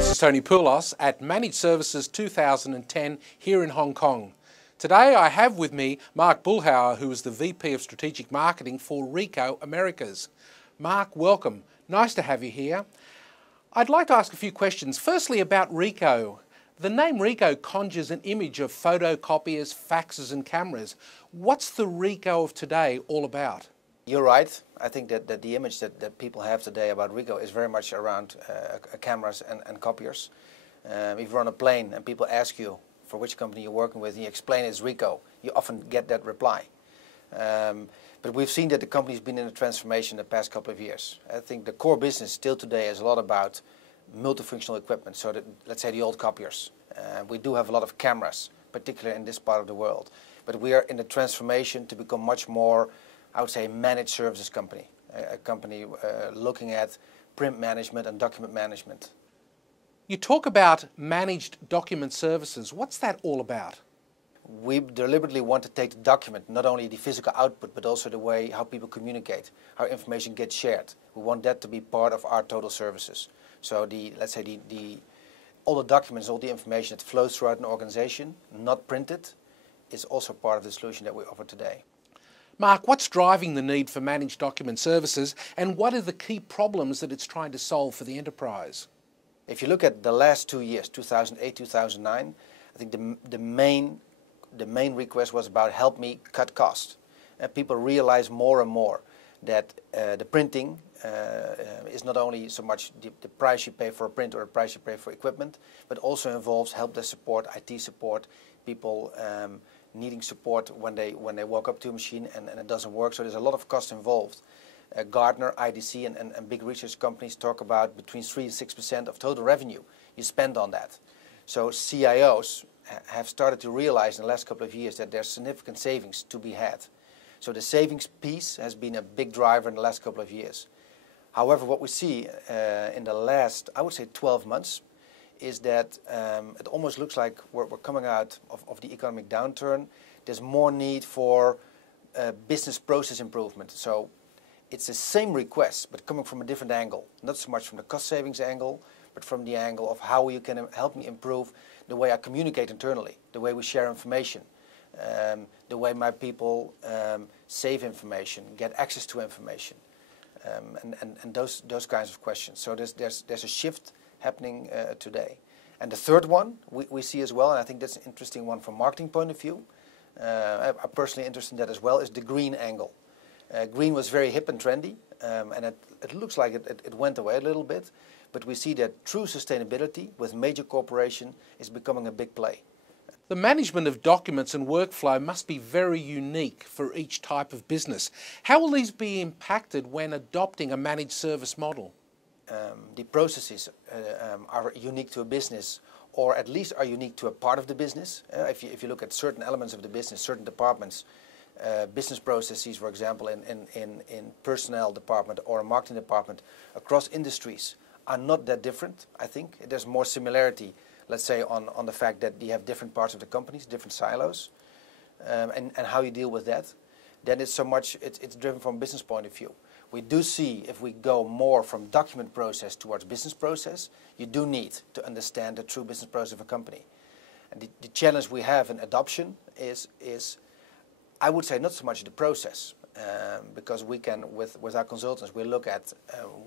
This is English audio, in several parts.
This is Tony Poulos at Managed Services 2010 here in Hong Kong. Today I have with me Mark Boelhouwer, who is the VP of Strategic Marketing for Ricoh Americas. Mark, welcome. Nice to have you here. I'd like to ask a few questions. Firstly, about Ricoh. The name Ricoh conjures an image of photocopiers, faxes and cameras. What's the Ricoh of today all about? You're right. I think that the image that people have today about Ricoh is very much around cameras and copiers. If you're on a plane and people ask you for which company you're working with and you explain it's Ricoh, you often get that reply. But we've seen that the company's been in a transformation the past couple of years. I think the core business still today is a lot about multifunctional equipment, so that, let's say the old copiers. We do have a lot of cameras, particularly in this part of the world. But we are in the transformation to become much more, I would say, managed services company. A company looking at print management and document management. You talk about managed document services. What's that all about? We deliberately want to take the document, not only the physical output, but also the way how people communicate, how information gets shared. We want that to be part of our total services. So let's say all the documents, all the information that flows throughout an organization, not printed, is also part of the solution that we offer today. Mark, what's driving the need for managed document services, and what are the key problems that it's trying to solve for the enterprise? If you look at the last 2 years, 2008, 2009, I think the main request was about help me cut costs. And people realize more and more that the printing is not only so much the price you pay for a print or the price you pay for equipment, but also involves help desk support, IT support, people needing support when they walk up to a machine and it doesn't work. So there's a lot of cost involved. Gartner, IDC and big research companies talk about between 3 and 6% of total revenue you spend on that. So CIOs have started to realize in the last couple of years that there's significant savings to be had. So the savings piece has been a big driver in the last couple of years. However, what we see in the last, I would say 12 months, is that it almost looks like we're coming out of the economic downturn. There's more need for business process improvement. So it's the same request, but coming from a different angle. Not so much from the cost savings angle, but from the angle of how you can help me improve the way I communicate internally, the way we share information, the way my people save information, get access to information, and those kinds of questions. So there's a shift happening today. And the third one we see as well, and I think that's an interesting one from a marketing point of view, I'm personally interested in that as well, is the green angle. Green was very hip and trendy, and it looks like it went away a little bit, but we see that true sustainability with major corporation is becoming a big play. The management of documents and workflow must be very unique for each type of business. How will these be impacted when adopting a managed service model? The processes are unique to a business, or at least are unique to a part of the business. If you look at certain elements of the business, certain departments, business processes, for example, in personnel department or a marketing department across industries are not that different. I think there's more similarity, let's say, on the fact that you have different parts of the companies, different silos, and how you deal with that. Then it's driven from a business point of view. We do see, if we go more from document process towards business process, you do need to understand the true business process of a company. And the challenge we have in adoption is I would say not so much the process, because we can, with our consultants, we look at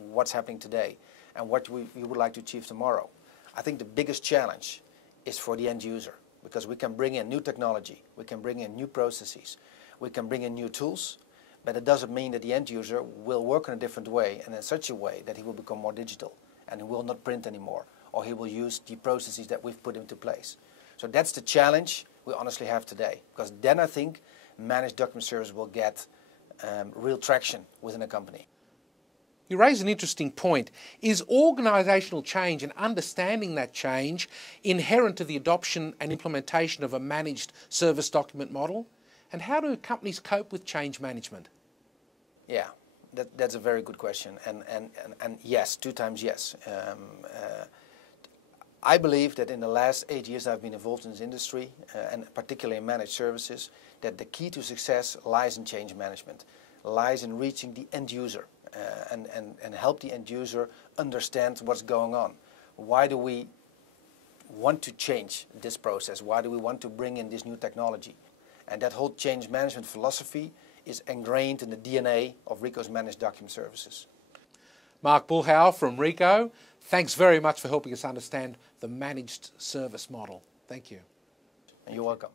what's happening today and what we would like to achieve tomorrow. I think the biggest challenge is for the end user, because we can bring in new technology, we can bring in new processes, we can bring in new tools, but it doesn't mean that the end user will work in a different way and in such a way that he will become more digital and he will not print anymore, or he will use the processes that we've put into place. So that's the challenge we honestly have today, because then I think managed document service will get real traction within a company. You raise an interesting point. Is organisational change and understanding that change inherent to the adoption and implementation of a managed service document model? And how do companies cope with change management? Yeah, that's a very good question. And yes, 2 times yes. I believe that in the last 8 years I've been involved in this industry, and particularly in managed services, that the key to success lies in change management, lies in reaching the end user and help the end user understand what's going on. why do we want to change this process? Why do we want to bring in this new technology? And that whole change management philosophy is ingrained in the DNA of Ricoh's Managed Document Services. Mark Boelhouwer from Ricoh, thanks very much for helping us understand the managed service model. Thank you. And you're welcome.